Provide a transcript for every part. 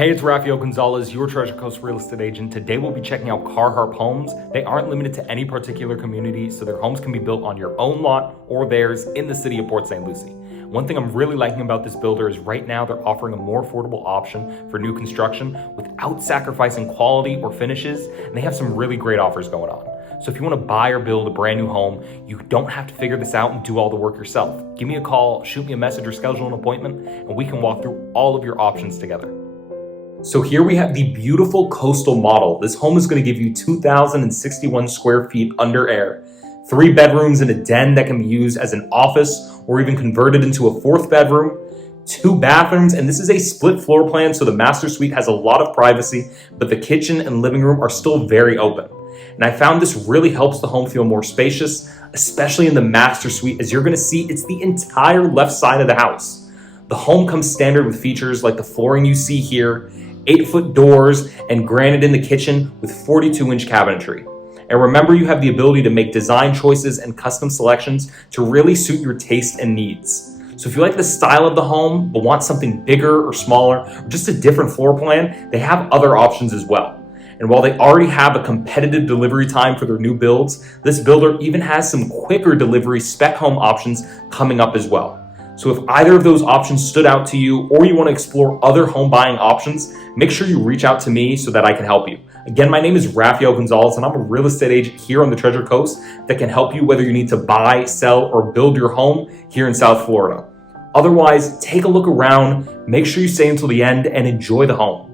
Hey, it's Rafael Gonzalez, your Treasure Coast real estate agent. Today we'll be checking out Carharp Homes. They aren't limited to any particular community, so their homes can be built on your own lot or theirs in the city of Port St Lucie. One thing I'm really liking about this builder is right now they're offering a more affordable option for new construction without sacrificing quality or finishes, and they have some really great offers going on. So if you want to buy or build a brand new home, you don't have to figure this out and do all the work yourself. Give me a call, shoot me a message, or schedule an appointment, and we can walk through all of your options together. So here we have the beautiful coastal model. This home is going to give you 2,061 square feet under air, 3 bedrooms and a den that can be used as an office or even converted into a 4th bedroom, 2 bathrooms, and this is a split floor plan, so the master suite has a lot of privacy, but the kitchen and living room are still very open. And I found this really helps the home feel more spacious, especially in the master suite. As you're going to see, it's the entire left side of the house. The home comes standard with features like the flooring you see here, 8-foot doors, and granite in the kitchen with 42-inch cabinetry. And remember, you have the ability to make design choices and custom selections to really suit your taste and needs. So if you like the style of the home, but want something bigger or smaller, or just a different floor plan, they have other options as well. And while they already have a competitive delivery time for their new builds, this builder even has some quicker delivery spec home options coming up as well. So if either of those options stood out to you, or you want to explore other home buying options, make sure you reach out to me so that I can help you. Again, my name is Rafael Gonzalez, and I'm a real estate agent here on the Treasure Coast that can help you whether you need to buy, sell, or build your home here in South Florida. Otherwise, take a look around, make sure you stay until the end, and enjoy the home.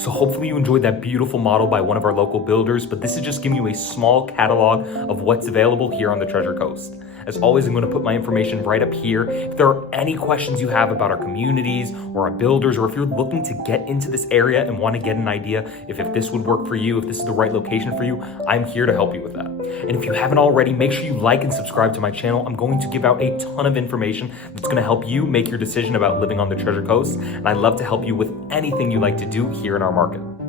So hopefully you enjoyed that beautiful model by one of our local builders, but this is just giving you a small catalog of what's available here on the Treasure Coast. As always, I'm going to put my information right up here. If there are any questions you have about our communities or our builders, or if you're looking to get into this area and want to get an idea if this would work for you, if this is the right location for you, I'm here to help you with that. And if you haven't already, make sure you like and subscribe to my channel. I'm going to give out a ton of information that's going to help you make your decision about living on the Treasure Coast. And I'd love to help you with anything you like to do here in our market.